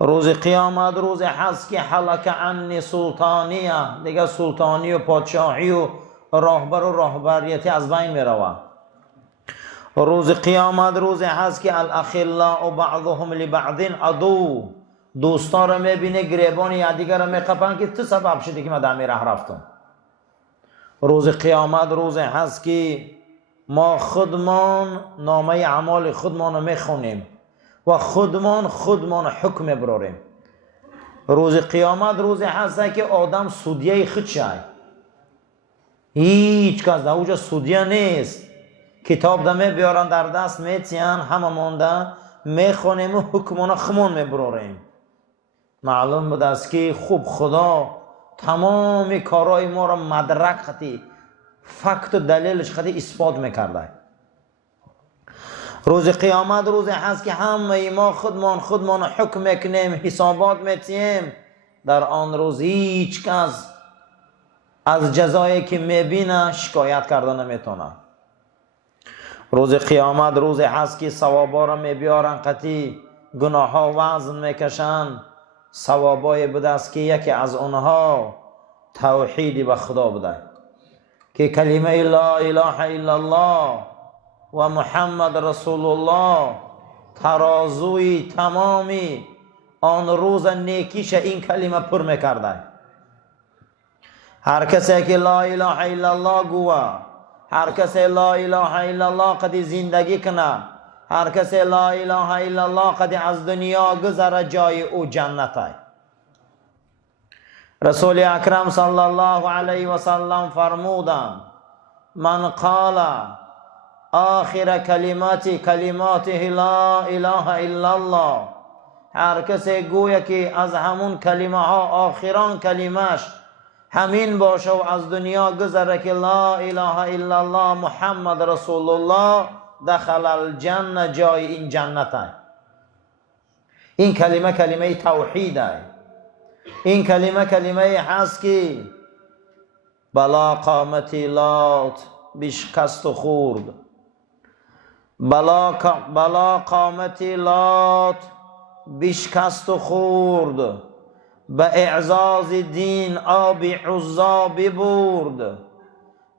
روز قیامت روز هست که حلق عنی سلطانیه، دیگه سلطانی و پادشاهی و راهبر و راهبریتی از بین می روه. روز قیامت روز هست که الاخلاء بعضهم لبعض عدو، دوستا رو میبینه گریبان یکدیگر رو میقپن که تو سبب شدی که من در راه رفتم. روز قیامت روز هست که ما خودمان نامه اعمال خودمان رو میخونیم و خودمان حکم براریم. روز قیامت روز هست که آدم سودیه خود شد، هیچ کس در اوجا سودیه نیست. کتاب دمه بیارن در دست میتین، همه مانده میخونیم و حکمان خمون میبراریم. معلوم بود است که خوب خدا تمام کارهای ما را مدرک خطی فکت و دلیلش خطی اثبات میکرده. روز قیامت روز هست که همه ما خودمان حکم میکنیم، حسابات میتیم. در آن روز هیچ کس از جزایی که میبینه شکایت کرده نمیتونه. روز قیامت روز هست که ثوابا را میبیارن، قطعی گناه ها وزن میکشن. ثوابای بوده است که یکی از اونها توحیدی به خدا بوده که کلمه لا اله الا الله و محمد رسول الله ترازوی تمامی آن روز نیکیش این کلمه پر میکرده. هر کسی که لا اله الا الله گوه، هر کسی لا اله الا الله قد زندگی کنه، هر کسی لا اله الا الله قد از دنیا گذره، جای او جنت ہے. رسول اکرم صلی الله علیه و سلم فرمودند من قال آخر کلماته لا اله الا الله، هر کسی گوید که از همون کلمه ها آخران کلمش همین باشه و از دنیا گذره که لا اله الا الله محمد رسول الله، دخل الجنه، جای این جنت ہے. این کلمه کلمه توحید ہے. این کلمه هست که بلا قامتی لات بشکست و خورد، بلا قامتی لات بشکست و خورد، به اعزاز دین آب عزا ببرد،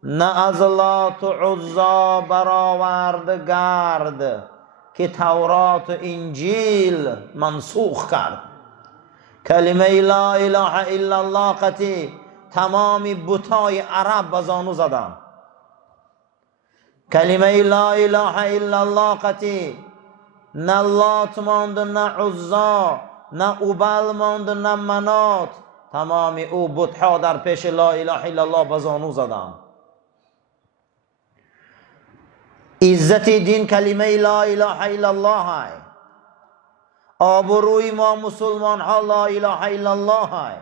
نه از لات و عزا برآورد گرد، که تورات و انجیل منسوخ کرد. کلمه لا اله الا الله قطعی تمامی بتای عرب بزانو زدن. کلمه لا اله الا الله قطعی نه لات ماند، نه عزا، نه اوبل ماند، نه منات، تمامی او بتها در پیش لا اله الا الله بزانو زدن. عزت دین کلمه لا اله الا الله ہے. آبروی ما مسلمان ها لا اله الا الله ہے.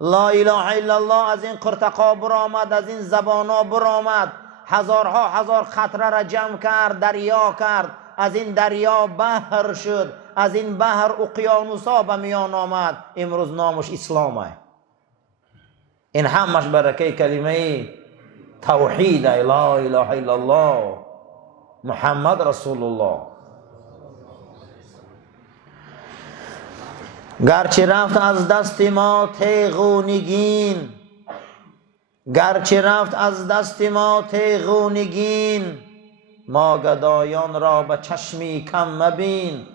لا اله الا الله از این قرتقا برآمد، از این زبان ها برآمد، هزارها هزار خطره را جمع کرد، دریا کرد، از این دریا بحر شد، از این بحر اقیانوس ها به میان آمد. امروز نامش اسلام ہے. این همش برکه کلمه توحید ہے. لا اله الا الله محمد رسول الله. گرچه رفت از دست ما تیغ و نگین، گرچه رفت از دست ما تیغ و نگین، ما گدایان را به چشمی کم مبین.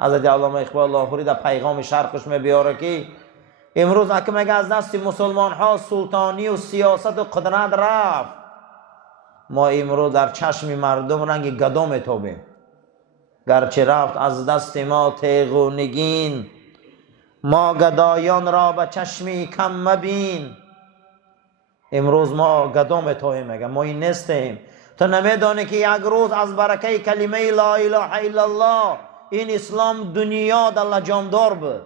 حضرت علامه اقبال لاهوری در پیغام شرقش میبیاره که امروز اگه مگه از دست مسلمان ها سلطانی و سیاست و قدرت رفت، ما امروز در چشم مردم رنگ گدا میتابیم. گرچه رفت از دست ما تیغ و نگین، ما گدایان را به چشمی کم مبین. امروز ما گدا میتابیم، مگه ما این نیستیم؟ تو نمیدانی که یک روز از برکه کلمه لا اله الا الله این اسلام دنیا در لجامدار بود.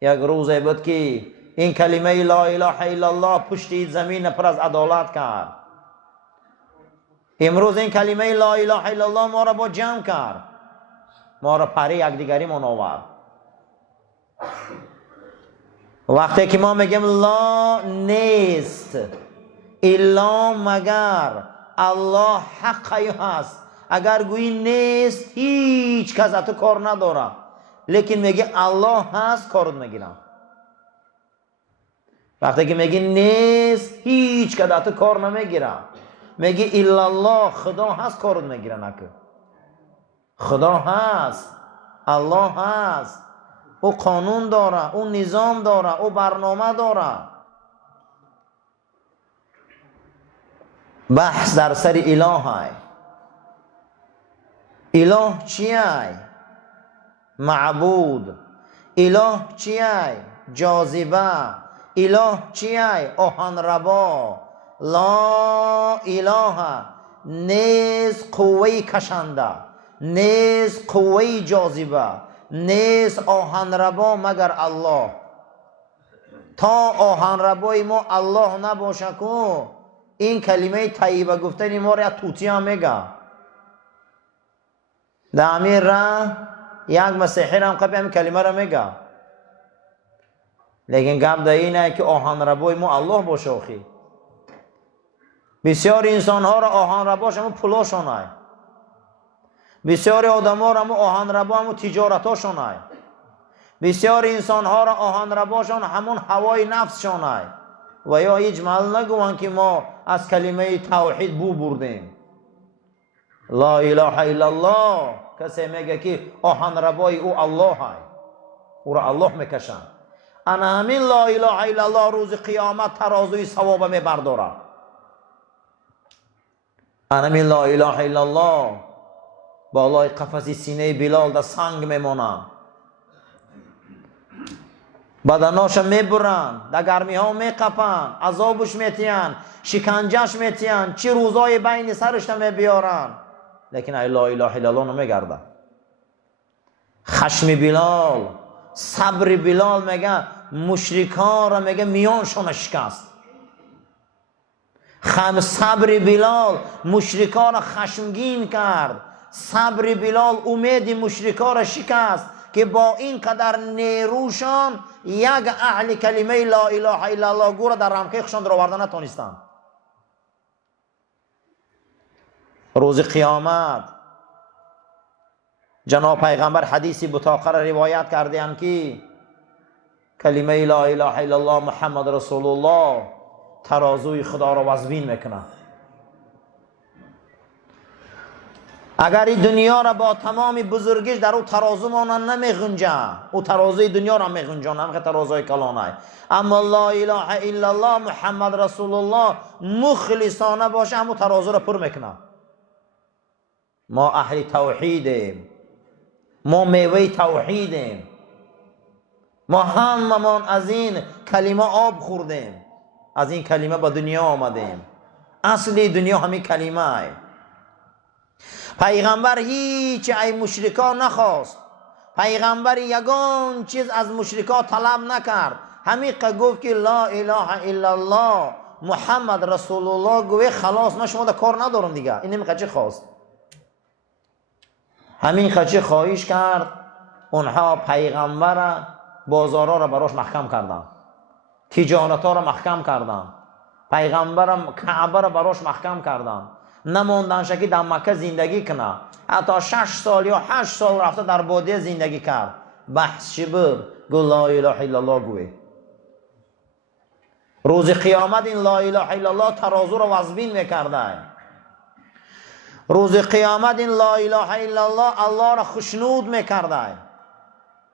یک روزی بود که این کلمه لا اله الا الله پشت زمین پر از عدالت کرد. امروز این کلمه لا اله الا الله ما را با جمع کرد، ما را پری یک دیگری من آورد. وقتی که ما میگیم لا نیست الا مگر الله حقی هست، اگر گویی نیست هیچ کس تو کار نداره. لیکن میگه الله هست کارت میگیرم. وقتی که میگه نیست هیچ کدات کار نمیگیرم. میگه الا الله خدا هست کارت میگیره نکه. خدا هست، الله هست، او قانون داره، او نظام داره، او برنامه داره. بحث در سر اله های. اله چیه؟ معبود. اله چیه؟ جاذبه. اله چیه؟ آهن ربا. لا اله نیز قوه کشنده، نیز قوه جاذبه، نیز آهن ربا مگر الله. تا آهن ربای ما الله نباشه کو این کلمه طیبه گفتن ما را توتی هم میگه. در امیر را یک مسیحی هم قبل همین کلمه را میگه، لیکن گپ در اینه که آهن ربای ما الله باشه. آخی بسیار انسان ها را آهن رباش همون پولاشون های، بسیار آدم ها را همون آهن ربا همون تجارت هاشون های، بسیار انسان ها را آهن رباشون همون هوای نفسشون های. و یا اجمال نگوان که ما از کلمه توحید بو بردیم. لا اله الا الله کسی میگه که آهن ربای او الله های، او را الله میکشن. انا همین لا اله الا الله روز قیامت ترازوی ثواب میبرداره. انا همین لا اله الا الله بالای قفس سینه بلال در سنگ میمونه. بدناش میبرن، در گرمی ها میقپن، عذابش میتین، شکنجهش میتین، چی روزای بین سرش میبیارن، لیکن ای لا اله الا الله نمیگرده. خشم بلال، صبر بلال میگه مشرکان را میگه میانشون شکست. صبر بلال مشرکان را خشمگین کرد. صبر بلال امید مشرکان را شکست که با این قدر نیروشان یک اهل کلمه لا اله الا الله گو را در رمقیقشان در آوردن نتونستند. روز قیامت جناب پیغمبر حدیثی بطاقه را روایت کردند که کلمه لا اله الا الله محمد رسول الله ترازوی خدا را وزبین میکنه. اگر این دنیا را با تمام بزرگیش در او ترازو مانن نمیغنجه، او ترازوی دنیا را میغنجه، نمیخه ترازوی کلانه. اما لا اله الا الله محمد رسول الله مخلصانه باشه همو ترازو را پر میکنه. ما اهل توحیدیم، ما میوه توحیدیم، ما هممون از این کلمه آب خوردیم، از این کلمه به دنیا آمدیم. اصلی دنیا همین کلمه ای. پیغمبر هیچ ای مشرکان نخواست، پیغمبر یگان چیز از مشرکان طلب نکرد، همین که گفت که لا اله الا الله محمد رسول الله گوه خلاص، من شما در کار ندارم دیگه. این نمی چه خواست، همین خچه خواهش کرد. اونها پیغمبر بازارها را براش محکم کردن، تجارت ها را محکم کردن، پیغمبرم کعبه را براش محکم کردن، نموندن شکی در مکه زندگی کنه. حتی 6 سال یا 8 سال رفته در بادیه زندگی کرد. بحث چی بود؟ گو لا اله الا الله گوی. روز قیامت این لا اله الا الله ترازو را وزبین میکرده. روز قیامت این لا اله الا الله الله را خشنود میکرده.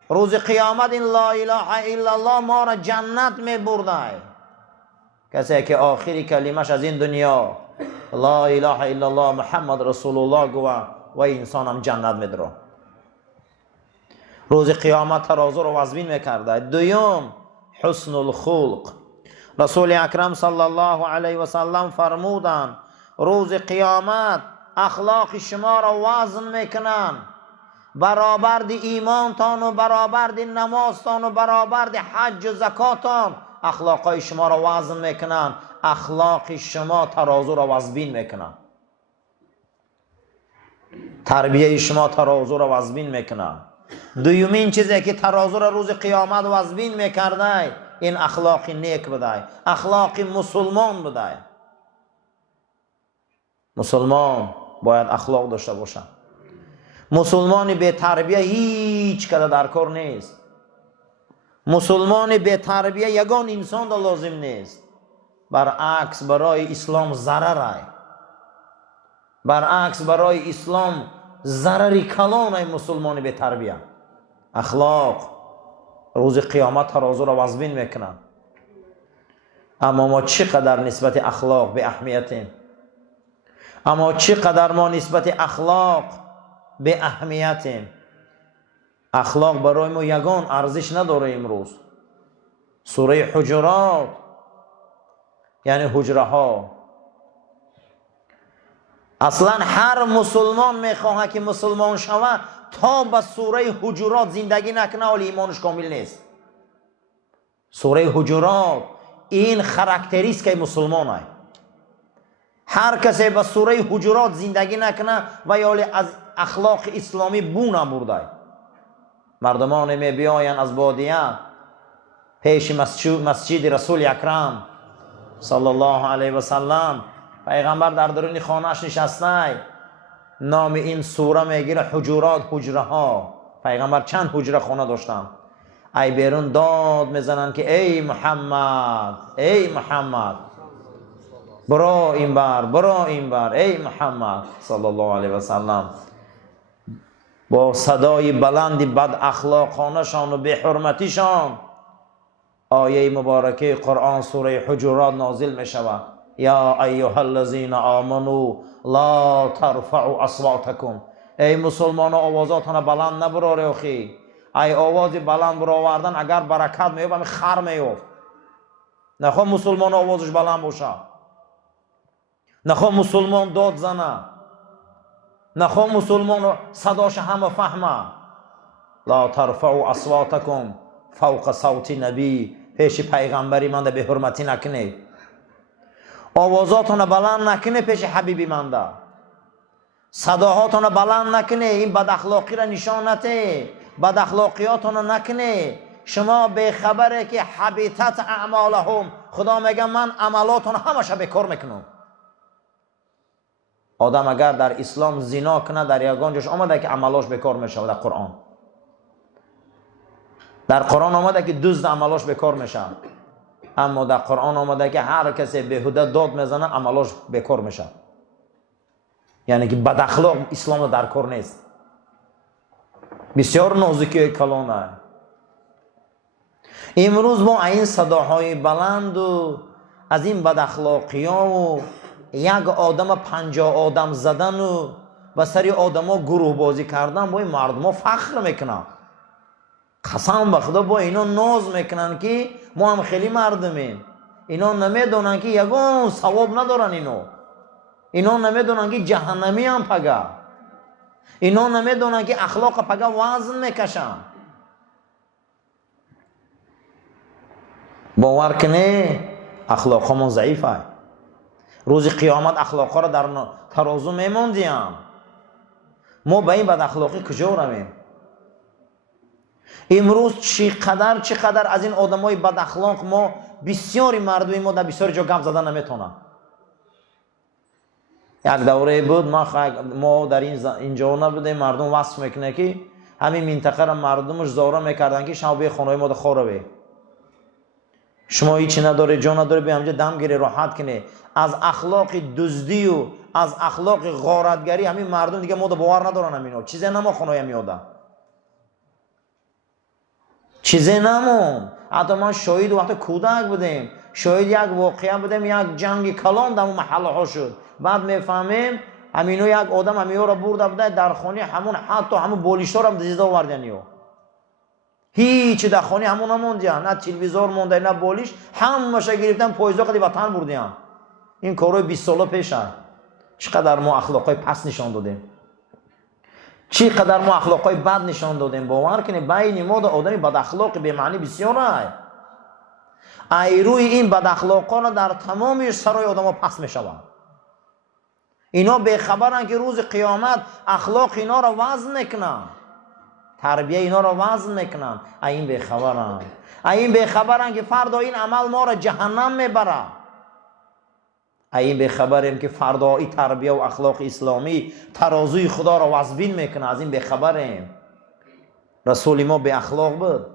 روز قیامت این لا اله الا الله ما را جنت میبرده. کسی که آخری کلمش از این دنیا لا اله الا الله محمد رسول الله گوه و انسان هم جنت میدره. روز قیامت ترازو رو وزبین میکرده. دوم حسن الخلق. رسول اکرم صلی الله علیه و سلم فرمودند روز قیامت اخلاق شما را وزن میکنن، برابر دی ایمانتان و برابر دی نمازتان و برابر دی حج و زکاتان اخلاقای شما را وزن میکنن. اخلاق شما ترازو را وزبین میکنن، تربیه شما ترازو را وزبین میکنن. دومین چیزی که ترازو را روز قیامت وزبین میکرده این اخلاق نیک بده، اخلاق مسلمان بده. مسلمان باید اخلاق داشته باشه. مسلمان به تربیه هیچ کده در کار نیست. مسلمان به تربیه یگان انسان دا لازم نیست، برعکس برای اسلام ضرر. برعکس برای اسلام ضرری کلان مسلمان به تربیه. اخلاق روز قیامت ترازو را وزن میکنن. اما ما چقدر نسبت اخلاق به اهمیتیم؟ اما چقدر ما نسبت اخلاق به اهمیتیم؟ اخلاق برای ما یگان ارزش نداره امروز. سوره حجرات یعنی حجره ها. اصلا هر مسلمان میخواه که مسلمان شود تا به سوره حجرات زندگی نکنه ولی ایمانش کامل نیست. سوره حجرات این خاراکتریستیک مسلمان است. هر کسی به سوره حجرات زندگی نکنه و یا از اخلاق اسلامی بو نبرده. مردمان می بیاین از بادیه پیش مسجد رسول اکرم صلی الله علیه و سلم، پیغمبر در درون خانه‌اش نشسته، نام این سوره میگیره حجرات، حجره ها. پیغمبر چند حجره خانه داشتن. ای بیرون داد میزنن که ای محمد، ای محمد، برو این بر، برو این بر، ای محمد صلی الله علیه و سلم. با صدای بلندی بد اخلاقانشان و بی حرمتیشان آیه مبارکه قرآن سوره حجرات نازل می شود. یا ایها الذین آمنوا لا ترفعوا اصواتکم. ای مسلمان آوازاتون بلند نبراره اخی. ای آواز بلند برآوردن اگر برکت میوب همین خر میوب. نخواه مسلمان آوازش بلند باشه، نخواه مسلمان داد زنه، نخواه مسلمان صداش همه فهمه. لا ترفعوا اصواتکم فوق صوت نبی. پیش پیغمبری من به حرمتی نکنه. آوازاتون بلند نکنه پیش حبیبی من ده. صداهاتون بلند نکنه. این بد اخلاقی را نشان نده. بد اخلاقیاتون نکنه. شما به خبره که حبیطت اعمالهم، خدا میگه من عملاتون همش بیکار میکنم. آدم اگر در اسلام زنا کنه در یگان جاش آمده که عملاش بیکار میشه. در قرآن، در قرآن آمده که دزد عملاش بیکار میشه. اما در قرآن آمده که هر کسی بیهوده داد میزنه عملاش بیکار میشه. یعنی که بد اخلاق اسلام در کار نیست. بسیار نازکی کلانه. امروز ما این صداهای بلند و از این بد اخلاقی ها و یک آدم 50 آدم زدن و به سری آدم ها گروه بازی کردن با این مردم ها فخر میکنن. قسم به خدا با اینا ناز میکنن که ما هم خیلی مردمیم. اینا نمیدونن که یگان ثواب ندارن. اینا نمیدونن که جهنمی هم پگه. اینا نمیدونن که اخلاق پگه وزن میکشن. باور کنه اخلاق ما ضعیفه. روز قیامت اخلاق را در ترازو میموندیم. ما به این بد اخلاقی کجا رویم؟ امروز چقدر از این آدمای بد اخلاق ما بسیاری مردمی ما در بسیاری جا گپ زدن نمیتونن. یک دوره بود ما در اینجا نبودیم، مردم وصف میکنه که همین منطقه را مردمش زارا میکردن که شما به خانه ما خورا به شما هیچی نداره، جا نداره، به همجا دم گیری راحت کنه. از اخلاق دزدی و از اخلاق غارتگری همین مردم دیگه ما باور ندارن. همینا چیزی نما خانه میاده، چیزی نمون. حتی من شاهد وقت کودک بودیم، شاهد یک واقعه بودیم، یک جنگ کلان در محله ها شد. بعد میفهمیم همینو یک آدم همیو را برده بوده در خانه همون، حتی همون بولیشتا را هم دزدیده آوردن. هیچ در خانه همون نموندن، نه تلویزور مونده نه بولیش، همش گرفتن پاییزا قدی وطن بردن. این کارو 20 سال پیش. چقدر ما اخلاقای پس نشان دادیم، چقدر ما اخلاقای بد نشان دادیم. باور کنید بین ما و آدمی بد اخلاق به معنی بسیاره. روی این بد اخلاقا را در تمام سرای آدم‌ها پس میشوند. اینا به خبرن که روز قیامت اخلاق اینا را وزن میکنن، تربیه اینا را وزن میکنن. این به خبرن. این به خبرن که فردا این عمل ما را جهنم میبره. این بخبریم که فردا این تربیه و اخلاق اسلامی ترازوی خدا را وزبین میکنه. از این بخبریم. رسول ما به اخلاق بود،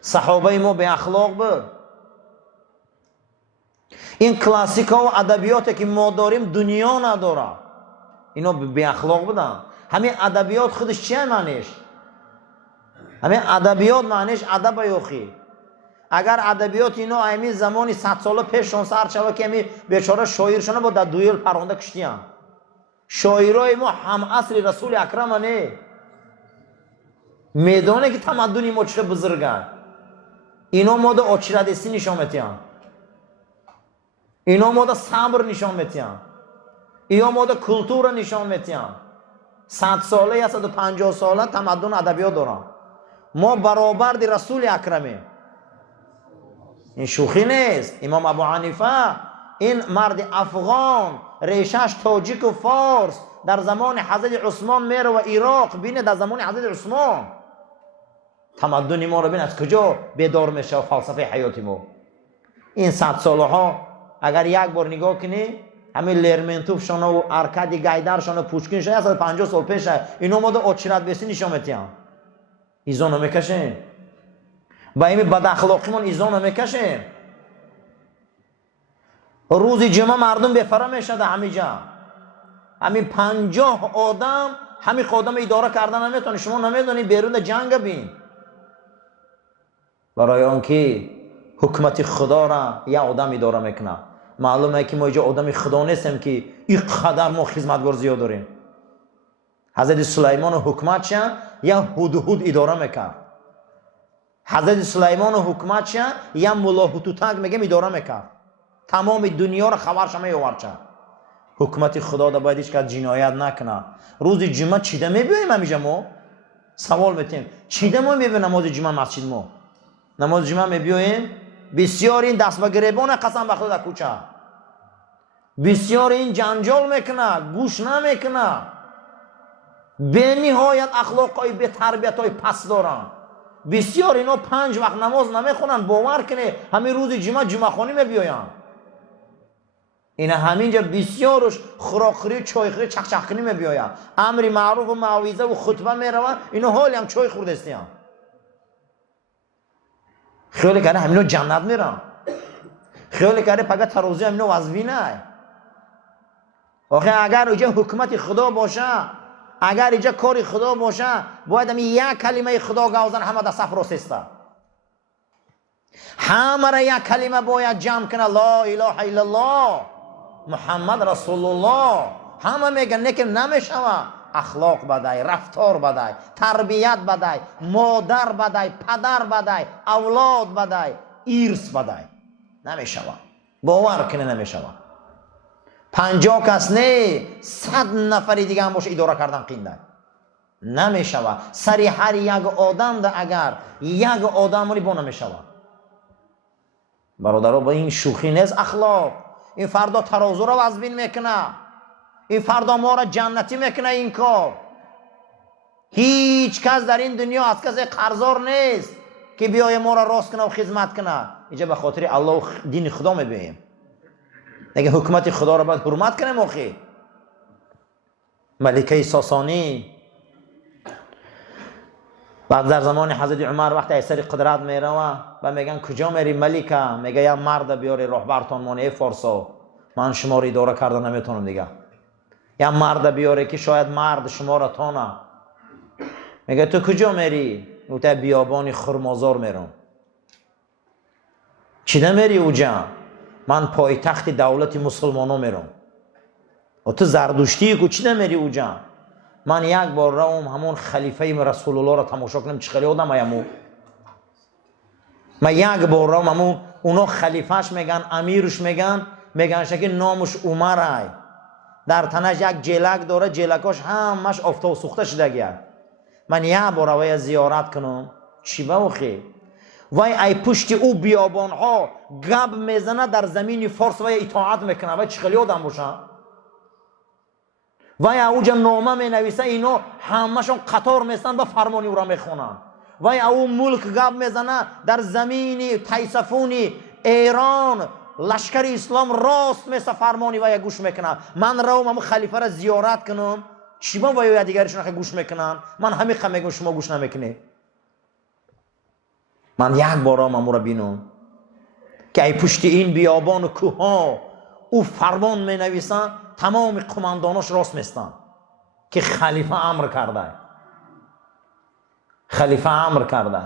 صحابه ما به اخلاق بود. این کلاسیک ها و ادبیاتی که ما داریم دنیا نداره، اینا به اخلاق بودن. همین ادبیات خودش چیه معنیش؟ همین ادبیات معنیش ادب یوخی. اگر ادبیات اینا همین زمانی 100 سال پیش شون سر چوا که همین بیچاره شاعرشون با در دویل پرونده کشتیان. شاعرای ما هم عصر رسول اکرم نه. میدونه که تمدنی ما چه بزرگن. اینا ما دا آچردستی نشان میتیان. اینا ما دا صبر نشان میتیان. اینا ما دا کلتور نشان میتیان. 100 ساله یا 150 ساله تمدن ادبیات دارن. ما برابر دی رسول اکرمیم. این شوخی نیست. امام ابو حنیفه این مرد افغان ریشش تاجیک و فارس در زمان حضرت عثمان میره و عراق بینه. در زمان حضرت عثمان تمدن ما رو بین از کجا بیدار میشه و فلسفه حیاتی ما. این 100 ساله ها اگر یک بار نگاه کنی همین لرمنتوف شانه و ارکادی گایدر شانه پوشکین شده 150 سال پیشه. اینو ما دا آچرت بیستی نشان میتیم. ایزانو میکشیم با این بد اخلاقیمون، ایزانو میکشیم. روز جمعه مردم بفره میشه در همه جا. همین 50 آدم همین خودم اداره کردن نمیتونه. شما نمیدونید بیرون جنگ بین. برای آنکه حکمت خدا را یا آدم اداره میکنه. معلومه که ما اینجا آدم خدا نیستیم که این قدر ما خدمتگار زیاد داریم. حضرت سلیمان و حکمتش یا هدهد اداره میکرد. حضرت سلیمان و حکمتش یا ملا هوتوتک میگم اداره میکرد. تمام دنیا را خبرش میآورد. حکمت خدا دا باید هیچ کس جنایت نکنه. روز جمعه چیده میبینیم همیشه ما سوال میتیم چیده ما میبینیم نماز جمعه مسجد ما. نماز جمعه میبینیم بسیار این دست به گریبان قسم بخدا در کوچه. بسیار این جنجال میکنه، گوش نمیکنه. به نهایت اخلاقای به تربیت های پس دارن. بسیار اینا 5 وقت نماز نمیخونن. باور کنه همین روز جمعه جمعه خانی میبیاین. اینا همینجا بسیارش خوراکخوری چایخوری چخچخکنی میبیاین. امر معروف و موعظه و خطبه میرون. اینا حالی هم چای خورده استیان. خیلی کنه همینا جنت میرن. خیلی کنه پگه ترازی همینا وزوی نه. آخه اگر اینجا حکمت خدا باشه، اگر اینجا کاری خدا باشه، باید همین یک کلمه خدا گوزن همه در صف راستسته. همه را یک کلمه باید جمع کنه. لا اله الا الله محمد رسول الله. همه میگن لیکن نمیشوه. اخلاق بدای، رفتار بدای، تربیت بدای، مادر بدای، پدر بدای، اولاد بدای، ایرث بدای. نمیشوه. باور کنه نمیشوه. 50 کس نه 100 نفری دیگه هم باشه اداره کردن قینده. نمیشوه. سری هر یک آدم ده اگر یک آدم رو با نمیشوه. برادرها با این شوخی نیست اخلاق. این فردا ترازو را وزبین میکنه. این فردا ما را جنتی میکنه این کار. هیچ کس در این دنیا از کسی قرضدار نیست که بیای ما را راست کنه و خدمت کنه. اینجا به خاطر الله و دین خدا میبینیم. اگه حکمت خدا را باید حرمت کنیم. آخی ملکه ساسانی بعد در زمان حضرت عمر وقتی ایسر قدرت میروه و میگن کجا میری ملکه؟ میگه یا مرد بیاری راهبرتان مانه فارسا، من شما را اداره کردن نمیتونم دیگه. یا مرد بیاره که شاید مرد شما را تانه. میگه تو کجا میری؟ اوتا بیابانی خرمازار میرم. چیده میری اوجا؟ من پایتخت دولت مسلمانو میرم. و تو زردشتی که چیده میری اوجا؟ من یک بار روم همون خلیفه رسول الله را تماشا کنم چه خیلی آدم ایمو. من یک بار روم همون اونا خلیفهش میگن امیرش میگن که نامش عمره. در تنش یک جلک داره، جلکاش همش آفتاب سوخته شده گیه. من یک بار روی زیارت کنم چی بخی؟ وای ای پشت او بیابان ها گب میزنه در زمین فارس وای اطاعت میکنه. وای چه خیلی آدم باشه. وای اوجا نامه می نویسه اینو همشون قطار میستن با فرمانی او را میخونن. وای او ملک گب میزنه در زمین تیسفونی ایران لشکر اسلام راست مثل فرمانی و گوش میکنم. من روم خلیفه را زیارت کنم، چی با یا دیگرشون گوش میکنن؟ من همین میگم شما گوش نمیکنی. من یک بار امو را بینم که ای پشت این بیابان و کوه ها او فرمان می نویسن، تمام قمانداناش راست میستن که خلیفه امر کرده. خلیفه امر کرده.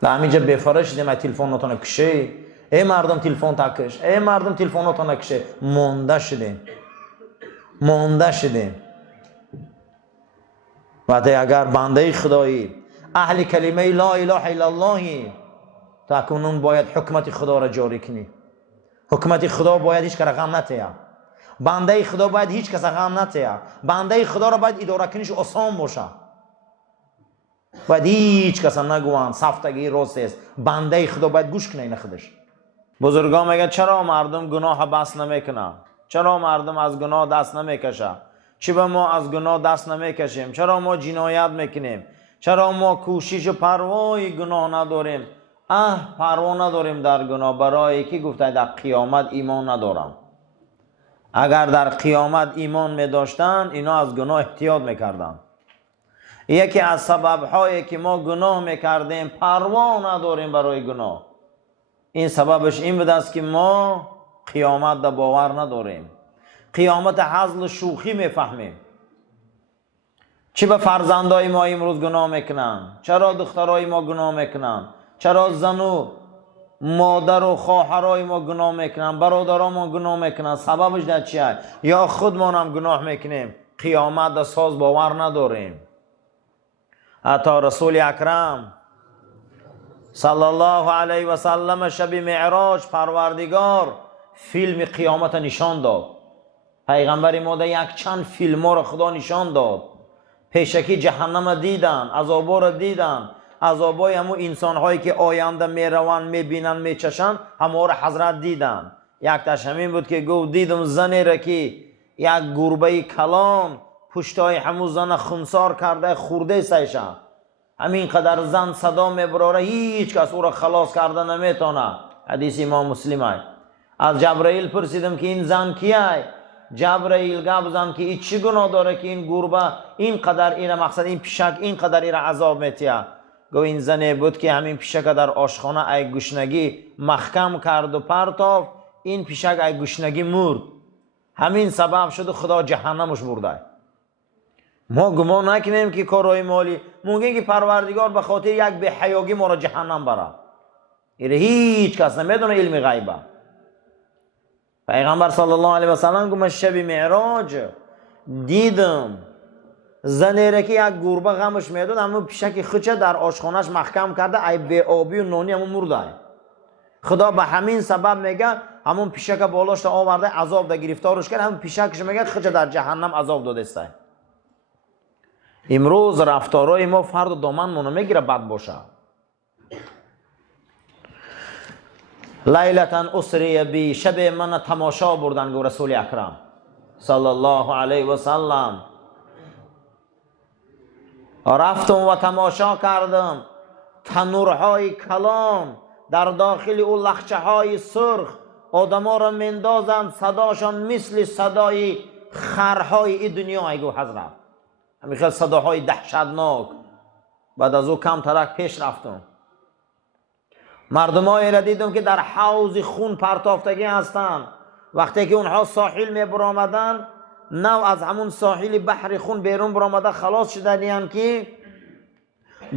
در همینجا بفرش دیدم ای تلفناتون کشه، ای مردم تلفن تکش، ای مردم تلفناتون کشه. مونده شدیم. وقتی اگر بنده خدایی اهل کلمه لا اله الا الله تا کنون باید حکمت خدا را جاری کنی. حکمت خدا باید هیچ کس غم نتیه. بنده خدا باید هیچ کس غم نتیه. بنده خدا را باید اداره کنیش آسان باشه. باید هیچ کس نگوان سفتگی راست است. بنده خدا باید گوش کنه این خودش. بزرگان میگن چرا مردم گناه بس نمیکنن؟ چرا مردم از گناه دست نمیکشه؟ چرا ما از گناه دست نمیکشیم؟ چرا ما جنایت میکنیم؟ چرا ما کوشش و پروای گناه نداریم؟ پروا نداریم در گناه. برای کی گفته در قیامت ایمان ندارم؟ اگر در قیامت ایمان می داشتن اینا از گناه احتیاط میکردن. یکی از سبب‌هایی که ما گناه میکردیم پروا نداریم برای گناه، این سببش این بود است که ما قیامت در باور نداریم. قیامت هزل شوخی میفهمیم. چی به فرزندای ما امروز گناه میکنن؟ چرا دخترای ما گناه میکنن؟ چرا زن و مادر و خواهرای ما گناه میکنن؟ برادرای ما گناه میکنن؟ سببش در چیه؟ یا خودمان هم گناه میکنیم، قیامت در ساز باور نداریم. حتی رسول اکرم صلی الله علیه و سلم شب معراج پروردگار فیلم قیامت نشان داد. پیغمبر ما در یک چند فیلم ها را خدا نشان داد. پیشکی جهنم دیدن، عذابا را دیدن، عذابای همو انسان هایی که آینده میروند میبینن میچشن همه را حضرت دیدن. یک تاش همین بود که گفت دیدم زنی را که یک گربه کلان پشتای همو زن خونسار کرده خورده سیشه. همین قدر زن صدا میبراره هیچ کس او را خلاص کرده نمیتونه. حدیث امام مسلم. از جبرائیل پرسیدم که این زن کیه؟ جبرائیل گفت زن که این چی گناه داره که این گربه این قدر اینا مقصد این پیشک این قدر اینا عذاب میتیه؟ گو این زنی بود که همین پیشک در آشخانه ای گشنگی محکم کرد و پرتاف، این پیشک ای گشنگی مرد. همین سبب شد خدا جهنمش برده. ما گمان نکنیم که کارهای مالی ممکنه که پروردگار به خاطر یک به حیاگی ما را جهنم بره. این هیچ کس نمیدونه، علم غیبه. پیغمبر صلی الله علیه و سلم گفت من شب معراج دیدم زنی را که یک گربه غمش میداد اما پیشک خودش در آشخانهش محکم کرده ای به آبی و نانی همون مرده. خدا به همین سبب میگه همون پیشک بالاش آورده عذاب ده گرفتارش کرد، همون پیشکش میگه خودش در جهنم عذاب داده است. امروز رفتارای ما فرد دامن مونو میگیره بد باشه. لیلتن اسری بی شب من تماشا بردن گو رسول اکرم صلی الله علیه و سلم. رفتم و تماشا کردم تنورهای کلان در داخل او لخچه های سرخ آدما را مندازند صداشان مثل صدای خرهای این دنیا. ایگو حضرت همین خیلی صداهای دهشتناک. بعد از او کم ترک پیش رفتم، مردمایی را دیدم که در حوض خون پرتافتگی هستند. وقتی که اونها ساحل می برآمدن نو از همون ساحل بحر خون بیرون برآمده خلاص شدن که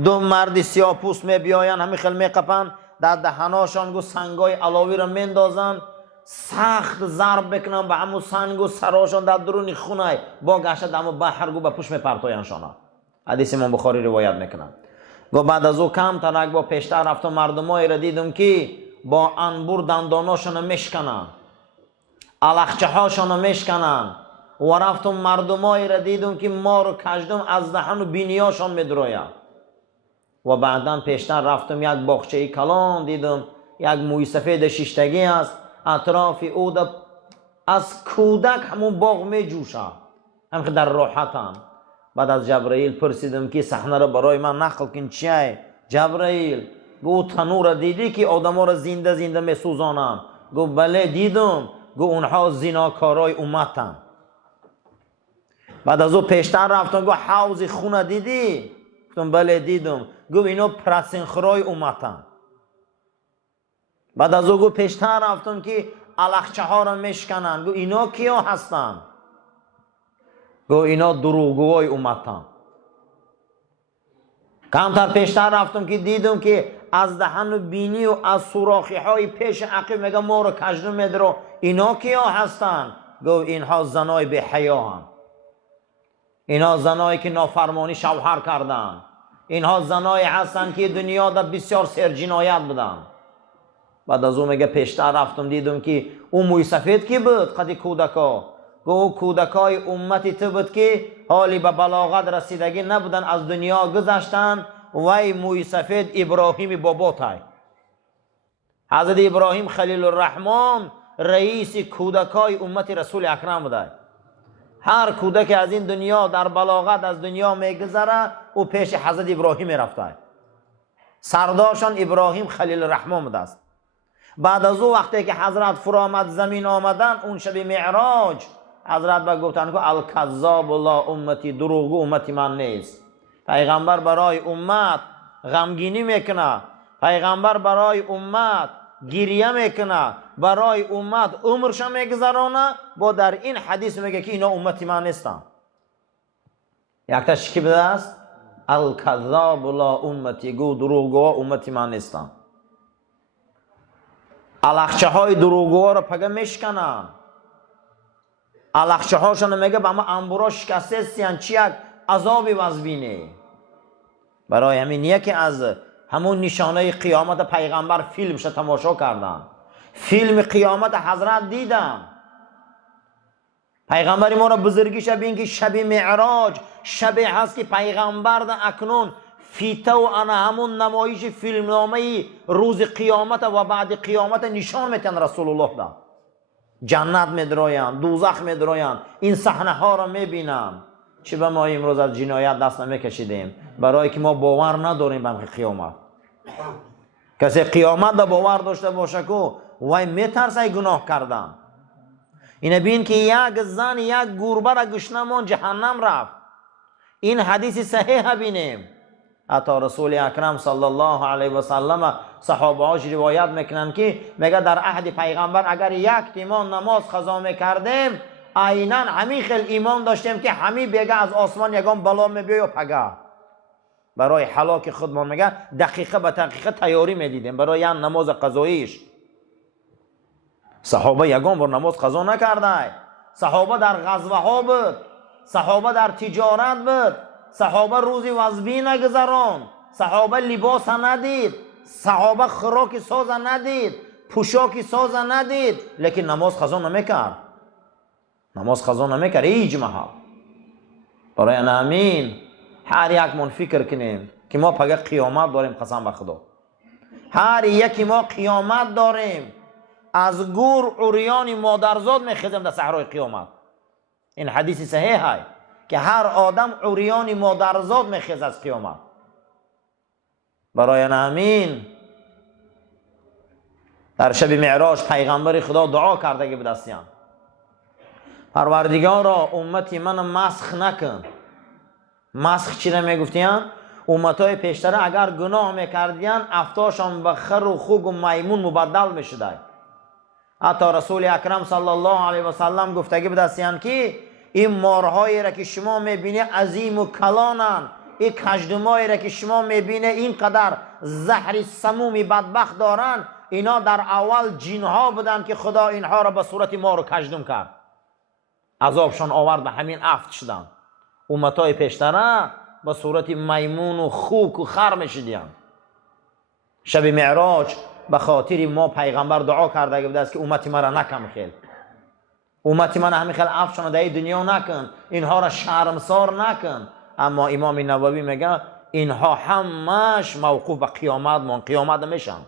دو مرد سیاه پوست می بیاین همین خیلی می قپن در دهناشان گو سنگای علاوی را میندازن سخت ضرب بکنن به همون سنگ و سراشان در درون خونه با گشت همون بحر گو به پوش می پرتاینشان. حدیث امام بخاری روایت میکنن. گو بعد از او کم ترک با پیشتر رفتم مردمایی را دیدم که با انبور دنداناشون میشکنن علخچه هاشون میشکنن و رفتم مردمایی را دیدم که ما رو کشدم از دهن و بینیاشون میدرویم. و بعدا پیشتر رفتم یک باغچه کلان دیدم یک موی سفید شیشتگی است اطراف او از کودک همون باغ میجوشه هم در راحتم. بعد از جبرائیل پرسیدم که صحنه را برای من نقل کن چیه؟ جبرائیل گو تنور دیدی که آدما را زنده زنده میسوزانن؟ گو بله دیدم. گو اونها زناکارای امتن. بعد از او پیشتر رفتم گو حوض خونه دیدی؟ گفتم بله دیدم. گو اینا پرسنخورای امتن. بعد از او گو پیشتر رفتم که الخچه ها را میشکنن. گو اینا کیا هستن؟ گو اینا دروغگوهای امتن. کمتر پیشتر رفتم که دیدم که از دهن و بینی و از سوراخی های پیش عقب میگه ما رو کجنو میدرو. اینا کیا هستن؟ گو اینها زنای به حیا هم. اینها زنایی که نافرمانی شوهر کردن. اینها زنایی هستن که دنیا در بسیار سر جنایت بودن. بعد از اون میگه پیشتر رفتم دیدم که اون موی سفید کی بود؟ قدی کودکا. گو کودکای امتی تو بود که حالی به بلاغت رسیدگی نبودن، از دنیا گذشتن. وی موی سفید ابراهیم بابا تای. حضرت ابراهیم خلیل الرحمن رئیس کودکای امت رسول اکرم بوده. هر کودک از این دنیا در بلاغت از دنیا میگذره او پیش حضرت ابراهیم رفته. سردارشان ابراهیم خلیل الرحمن بوده است. بعد از او وقتی که حضرت فرامد زمین آمدن اون شب معراج، حضرت با گفتن که الکذاب لا امتی، دروغگو امتی من نیست. پیغمبر برای امت غمگینی میکنه، پیغمبر برای امت گریه میکنه، برای امت عمرش میگذرانه. با در این حدیث میگه که اینا امتی من نیستن. یک تاش کی بوده است؟ الکذاب لا امتی، گو دروغگو امتی من نیستن. الخچه های دروغگو را پگه میشکنن. الخچه هاشون میگه به ما انبورا شکسته سیان چی یک عذابی وزبینه. برای همین یکی از همون نشانه قیامت پیغمبر فیلمش تماشا کردن. فیلم قیامت حضرت دیدن. پیغمبر ما را بزرگیش بین که شب معراج شبی هست که پیغمبر در اکنون فیته و انا همون نمایش فیلمنامه روز قیامت و بعد قیامت نشان میتن رسول الله دا. جنت میدروین، دوزخ میدروین، این صحنه ها را میبینن. چه به ما امروز از جنایت دست نمیکشیدیم؟ برای که ما باور نداریم به قیامت. کسی قیامت دا باور داشته باشه که وای میترسه گناه کردن. اینه بین که یک زن یک گربه را گشنمان جهنم رفت. این حدیث صحیح بینیم. حتی رسول اکرم صلی الله علیه و سلم صحابه هاش روایت میکنن که میگه در عهد پیغمبر اگر یک تیمان نماز قضا میکردیم عیناً همین خیل ایمان داشتیم که همین بیگه از آسمان یگان بلا میبیه و پگه برای هلاک خودمان. میگه دقیقه به دقیقه تیاری میدیدیم برای این نماز قضاییش. صحابه یگان بار نماز قضا نکرده. صحابه در غزوه ها بود، صحابه در تجارت بود، صحابه روزی وزبی نگذران، صحابه لباس ندید، صحابه خوراک ساز ندید، پوشاک ساز ندید، لیکن نماز قضا نمیکرد. نماز قضا نمیکرد هیچ محل. برای همین هر یک من فکر کنیم که ما پگه قیامت داریم. قسم به خدا هر یکی ما قیامت داریم. از گور عریان مادرزاد میخیزیم در صحرای قیامت. این حدیث صحیح است که هر آدم عریان مادرزاد میخیز از قیامت. برای همین در شب معراج پیغمبر خدا دعا کرده که بدستیان پروردگارا امتی من مسخ نکن. مسخ چی را میگفتیان؟ امتای پیشتره اگر گناه میکردیان افتاشان به خر و خوک و میمون مبدل میشده. حتی رسول اکرم صلی الله علیه و سلم گفتگی بدستیان که این مارهایی را که شما میبینی عظیم و کلانن، این کژدمایی را که شما میبینی اینقدر زهر سمومی بدبخت دارن، اینا در اول جنها بودن که خدا اینها را به صورت مار و کژدم کرد. عذابشان آورد به همین افت شدن. امتای پیشتره به صورت میمون و خوک و خر میشدیان. شب معراج به خاطر ما پیغمبر دعا کرده بوده است که امتی مرا نکم خیل، امتی من همین خیل افشان در دنیا نکن، اینها را شرمسار نکن. اما امام نووی میگه اینها همش موقوف به قیامت میشن.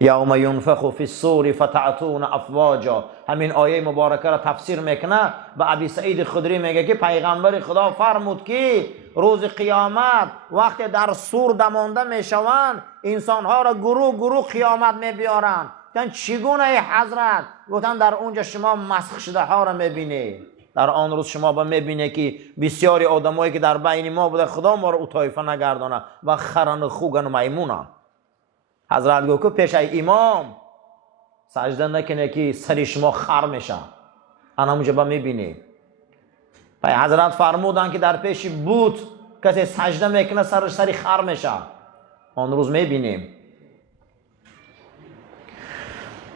یوم ینفخ فی الصور فتأتون افواجا. همین آیه مبارکه را تفسیر میکنه. به ابی سعید خدری میگه که پیغمبر خدا فرمود که روز قیامت وقتی در سور دمانده میشوند انسانها را گروه گروه قیامت میبیارند. گفتن چگونه ای حضرت؟ گفتن در اونجا شما مسخ شده ها را میبینی. در آن روز شما با میبینه که بسیاری آدمایی که در بین ما بوده خدا ما را او طایفه نگردانه و خرن خوگن و میمونن. حضرت گفت که پیش ای امام سجده نکنه که سر شما خر میشه. انا اونجا با میبینی. پای حضرت فرمودن که در پیش بوت کسی سجده میکنه سرش سری خر میشه. آن روز میبینیم.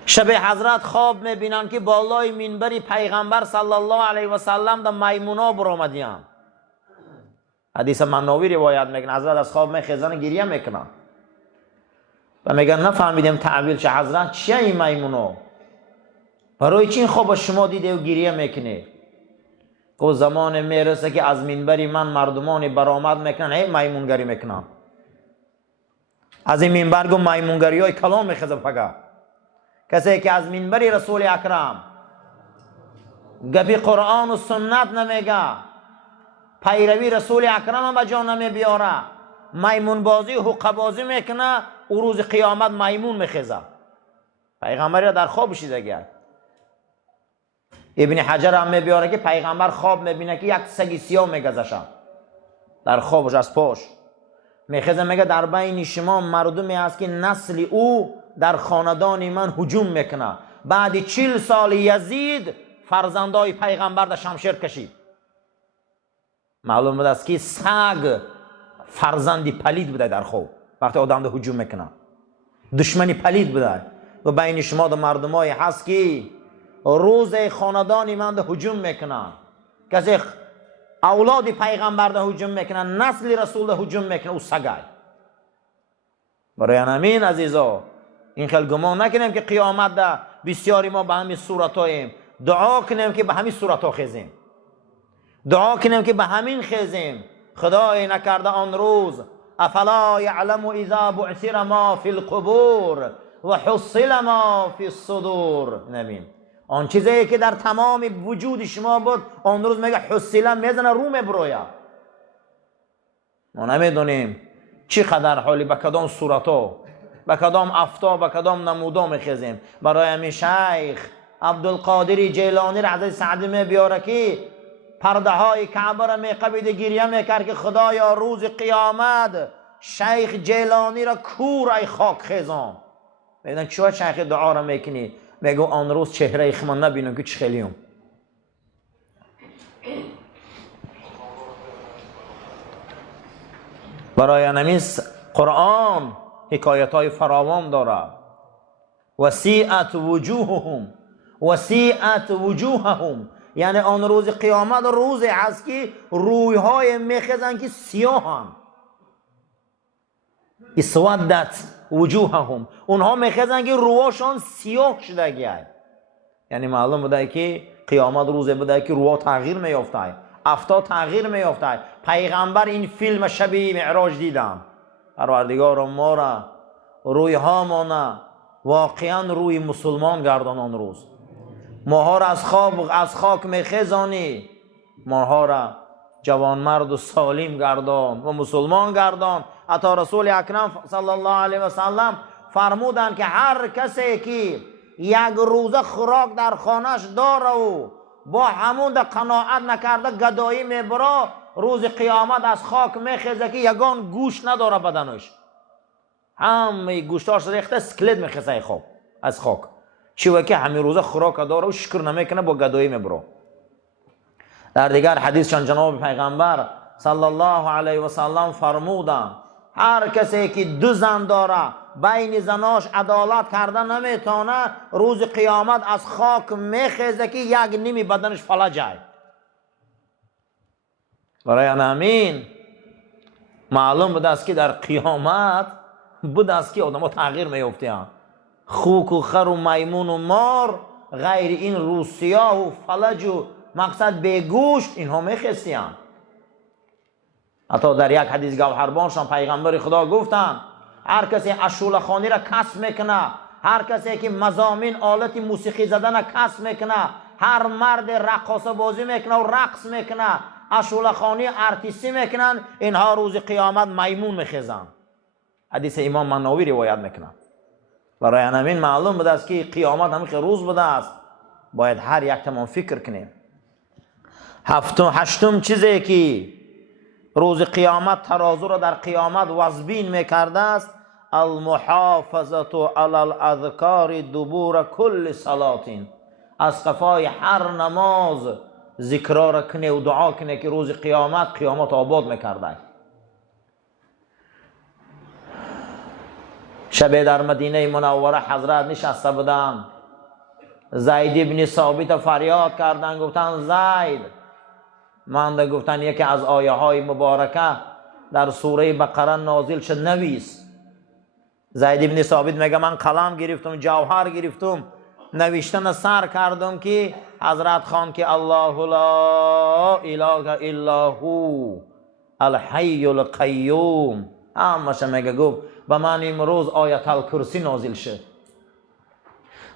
شب حضرت خواب میبینن که بالای منبر پیغمبر صلی الله علیه و سلم در میمونا برآمدیان. حدیث مناوی روایت میکنه حضرت از خواب میخیزن گریه میکنن و میگن نفهمیدیم تعبیر چه حضرت چیه این میمونا؟ برای چی این خواب شما دیده و گریه میکنه؟ که زمان میرسه که از منبری من مردمانی برآمد میکنن هی میمونگری میکنن. از این منبر گو میمونگری های کلام میخیزه فقط. کسی که از منبر رسول اکرم گپی قرآن و سنت نمیگه، پیروی رسول اکرم هم به جا نمیبیاره، میمون بازی و حقه بازی میکنه، او روز قیامت میمون میخیزه. پیغمبری را در خوابش دیده. ابن حجر هم میبیاره که پیغمبر خواب میبینه که یک سگ سیاه میگذشه در خوابش از پاش میخیزه. میگه در بین شما مردمی هست که نسل او در خاندان من هجوم میکنه. بعد 40 سال یزید فرزندای پیغمبر در شمشیر کشید. معلوم بود است که سگ فرزندی پلید بوده در خواب وقتی آدم در هجوم میکنه. دشمنی پلید بوده. و بین شما در مردمای هست که روز خاندان من در هجوم میکنه. کسی اولاد پیغمبر در هجوم میکنه، نسل رسول در هجوم میکنه، او سگای. برای همین عزیزا این خیلی گمان نکنیم که قیامت ده بسیاری ما به همین صورت هاییم. دعا کنیم که به همین صورت ها خیزیم. دعا کنیم که به همین خیزیم. خدای نکرده آن روز افلا یعلم اذا بعثر ما فی القبور و حصل ما فی الصدور. نمین آن چیزی که در تمام وجود شما بود آن روز میگه حصله میزنه رو میبرویا. ما نمیدونیم چی قدر حالی به کدام صورت ها به کدام افتا به کدام نمودا میخیزیم. برای همین شیخ عبدالقادر جیلانی را حضرت سعدی میبیاره که پرده های کعبه را میقبید گریه میکرد که خدایا روز قیامت شیخ جیلانی را کور ای خاک خیزان. میگن چوه شیخ دعا را میکنی؟ میگو آن روز چهره خمان نبینم که چه خیلیم. برای همین قرآن حکایت های فراوان داره. وسیعت وجوههم وسیعت وجوههم، یعنی آن روز قیامت روزی هست که روی های میخیزن که سیاهن. اسودت وجوههم، اونها میخیزن که رواشان سیاه شده گیه. یعنی معلوم بوده که قیامت روزی بوده که روها تغییر میافته، افتا تغییر میافته. پیغمبر این فیلم شب معراج دیدن. پروردگار ما را روی ها مانه واقعا روی مسلمان گردان. آن روز ماها را از خاک میخیزانی، ماها را جوان مرد و سالم گردان و مسلمان گردان. حتی رسول اکرم صلی الله علیه و سلم فرمودند که هر کسی که یک روزه خوراک در خانهش داره و با همون قناعت نکرده گدایی میبره، روز قیامت از خاک میخیزه که یگان گوش نداره بدنش. همه گوشتاش ریخته اسکلت میخیزه خواب از خاک. چیوه که همین روزه خوراک داره و شکر نمیکنه با گدایی میبره. در دیگر حدیث جناب پیغمبر صلی الله علیه و سلم فرمودن هر کسی که 2 زن داره بین زناش عدالت کرده نمیتونه، روز قیامت از خاک میخیزه که یک نیمی بدنش فلجه. برای همین معلوم بود است که در قیامت بود است که آدم ها تغییر میافتند. خوک و خر و میمون و مار غیر این روسیاه و فلج و مقصد بگوشت اینها میخستیند. حتی در یک حدیث گوهربانشان پیغمبر خدا گفتن هر کسی اشوله خانی را کسب میکنه هر کسی که مضامین آلت موسیقی زدن کسب میکنه، هر مرد رقاصه بازی میکنه و رقص میکنه، اشوله خوانی ارتیستی میکنن، اینها روز قیامت میمون میخیزن. حدیث امام مناوی روایت میکنه. برای همین معلوم بوده است که قیامت همیشه روز بوده است، باید هر یک تمام فکر کنیم. هشتم چیزی که روز قیامت ترازو را در قیامت وزبین میکرده است، المحافظة علی الاذکار دبور کل صلاتین، از قفای هر نماز ذکرها را کنه و دعا کنه که روز قیامت آباد میکرده. شب در مدینه منوره حضرت نشسته بودند، زید ابن ثابت فریاد کردن، گفتن زید، من گفتن یکی از آیه های مبارکه در سوره بقره نازل شد، نویس. زید ابن ثابت میگه من قلم گرفتم، جوهر گرفتم، نوشتن سر کردم که حضرت خان که الله لا اله الا هو الحی القیوم، همش میگه گفت و من امروز آیت الکرسی نازل شد.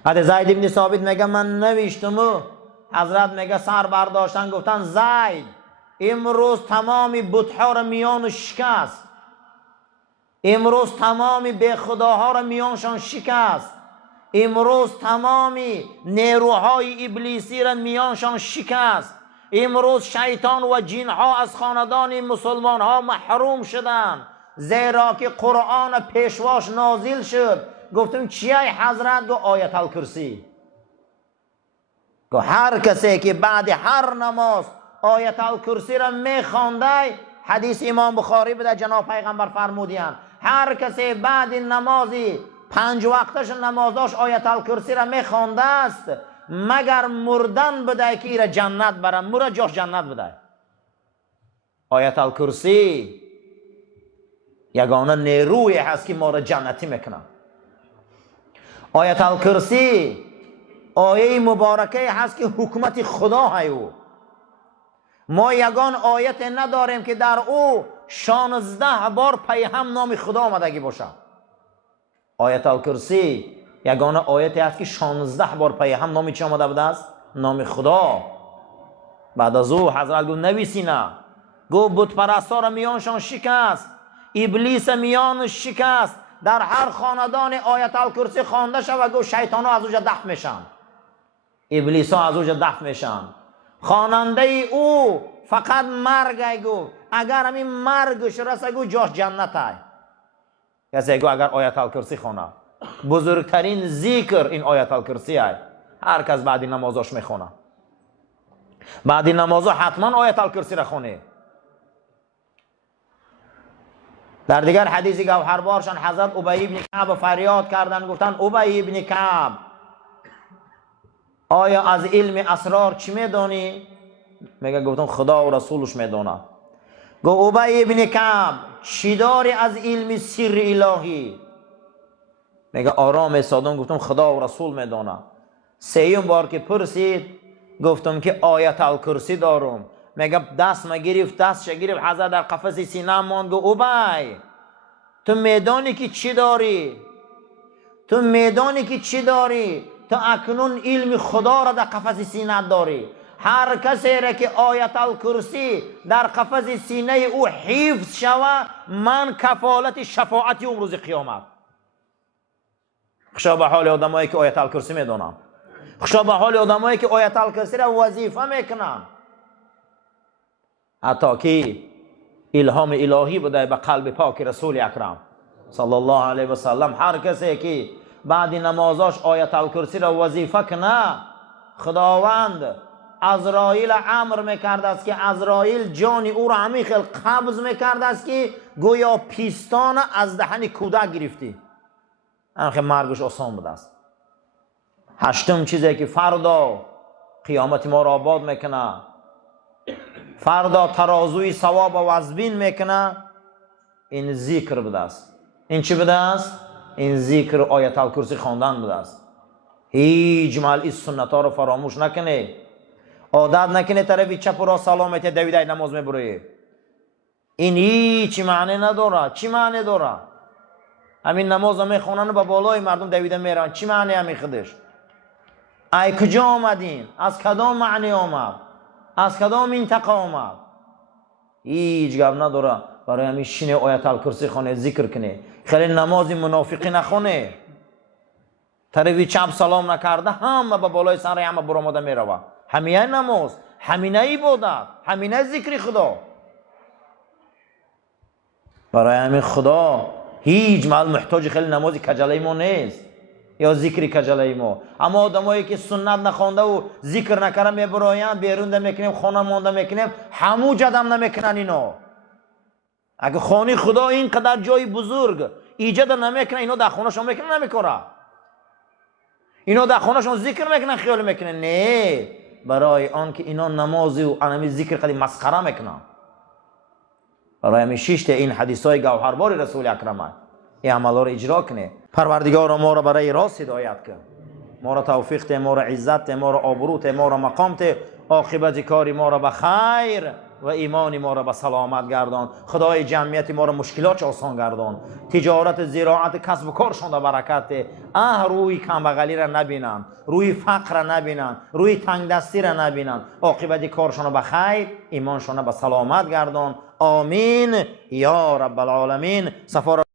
بعد زید ابن ثابت میگه من نوشتم، حضرت میگه سر برداشتن گفتن زید امروز تمام بت‌ها را میان شکست، امروز تمام بی خداها را میانشان شکست، امروز تمام نیروهای ابلیسی را میانشان شکست، امروز شیطان و جنها از خاندان مسلمان ها محروم شدند، زیرا که قرآن پیشواش نازل شد. گفتم چیه حضرت؟ گفت آیت الکرسی. گفت هر کسی که بعد هر نماز آیت الکرسی را میخوانده، حدیث امام بخاری بوده، جناب پیغمبر فرمودیان هر کسی بعد نمازی 5 وقتش نمازاش آیت الکرسی را میخوانده است، مگر مردن بده که ایره جنت بره، مرا جاش جنت بده. آیت الکرسی یگانه نیروی هست که ما را جنتی میکنه. آیت الکرسی آیه مبارکه هست که حکمت خدا های او. ما یگان آیت نداریم که در او 16 بار پیهم نام خدا آمدگی باشه. آیت الکرسی یگانه آیتی هست که 16 بار پیهم نام چی آمده بوده است؟ نام خدا. بعد از او حضرت گفت نویسینه، گفت بت پرستا را میانشان شکست، ابلیس میان شکست، در هر خاندان آیت الکرسی خوانده شود، گفت شیطان ها از اوجا دفع میشن، ابلیس ها از اوجا دفع میشن، خواننده او فقط مرگ. گفت اگر همین مرگش رسه، گفت جاش جنت های. کسی گفت اگر آیت الکرسی خونه، بزرگترین ذکر این آیت الکرسی های، هر کس بعد نمازاش میخونه، بعد نمازا حتما آیت الکرسی را خونه. در دیگر حدیثی گوهربارشان حضرت ابی ابن کعب فریاد کردن، گفتن ابی ابن کعب آیا از علم اسرار چی میدانی؟ میگه گفتم خدا و رسولش میدونه. گفت ابی ابن کعب چی داری از علم سر الهی؟ میگه آرام ایستادم، گفتم خدا و رسول میدونه. سیوم بار که پرسید گفتم که آیت الکرسی دارم. میگه دست ما گرفت، دستش گرفت، حضرت در قفس سینه ماند. گفت ابی تو میدانی که چی داری؟ تو میدانی که چی داری؟ تو اکنون علم خدا را در قفس سینه داری. هر کسی را که آیت الکرسی در قفس سینه او حفظ شود، من کفالت شفاعتی اون روز قیامت. خوشا به حال آدمایی که آیت الکرسی میدونن، خوشا به حال آدمایی که آیت الکرسی را وظیفه میکنن. حتی که الهام الهی بوده به قلب پاک رسول اکرم صلی الله علیه و سلم، هر کسی که بعد نمازاش آیت الکرسی را وظیفه کنه، خداوند عزرائیل امر میکرده است که عزرائیل جان او را همیخل قبض میکرده است که گویا پیستان از دهن کودک گرفتی. همخه مرگش آسان بوده است. هشتم چیزی که فردا قیامت ما را آباد میکنه، فردا ترازوی ثواب و وزبین میکنه، این ذکر بوده است. این چی بوده است؟ این ذکر آیت الکرسی خواندن بوده است. هیچ مال این سنت ها رو فراموش نکنه. عادت نکنه طرفی چپ و راست سلامتی دویده نماز میبره. این هیچ معنی نداره. چی معنی داره؟ همین نماز هم میخونن و با بالای مردم دویده میرن. چی معنی همین خودش؟ ای کجا آمدین؟ از کدام معنی آمد؟ از کدام منطقه آمد؟ هیچ گپ نداره. برای همین شینه آیت الکرسی خونه، ذکر کنه، خیلی نماز منافقی نخونه، طرفی چپ سلام نکرده همه با بالای سر همه برآمده میروه. همینه نماز، همینه عبادت، همینه ذکر خدا. برای همین خدا هیچ محل محتاج خیلی نمازی کجلای ما نیست یا ذکری کجلای ما. اما آدمایی که سنت نخوانده و ذکر نکرده میبراین، بیرون میکنیم، خانه مانده میکنیم، همو جدم نمیکنن اینا. اگه خانه خدا اینقدر جای بزرگ ایجاد نمیکنه، اینا در خونهشون میکنه نمیکنه. اینا در خونهشون ذکر میکنن، خیال میکنن. نه، برای آن که اینا نمازی و انمی ذکر قدی مسخره میکنن. برای همین شش این حدیثای گوهربار رسول اکرم این عملا رو اجرا کنه. پروردگار ما را برای راست هدایت کن، ما را توفیق ده، ما را عزت ده، ما را آبرو ده، ما را مقام ده، عاقبت کاری ما را به خیر و ایمانی ما را به سلامت گردان. خدای جمعیت ما را مشکلات آسان گردان، تجارت، زراعت، کسب و کارشان را برکت ده. روی کمبغلی را نبینن، روی فقر را نبینن، روی تنگ دستی را نبینن، عاقبت کارشان را به خیر، ایمانشان را به سلامت گردان. آمین یا رب العالمین.